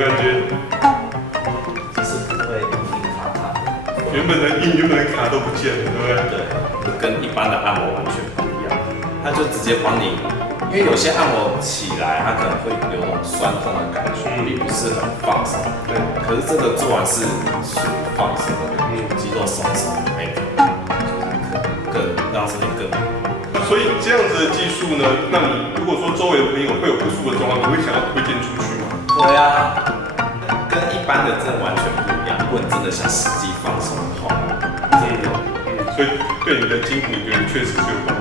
感觉？就是不会硬卡卡的。原本的硬，原本的卡都不见了，对不对？对，跟一般的按摩完全不一样，它就直接帮你，因为有些按摩起来，它可能会有种酸痛的感觉，并不是很放松。对。可是这个做完是属于放松的感觉，肌肉松弛的那种，更让身体更。所以这样子的技术呢，那你如果说周围的朋友会有不舒服的状况，你会想要推荐出去吗？对啊，跟一般的真的完全不一样。如果你真的想实际放松的话，所以对你的筋骨，你觉得确实是有帮助。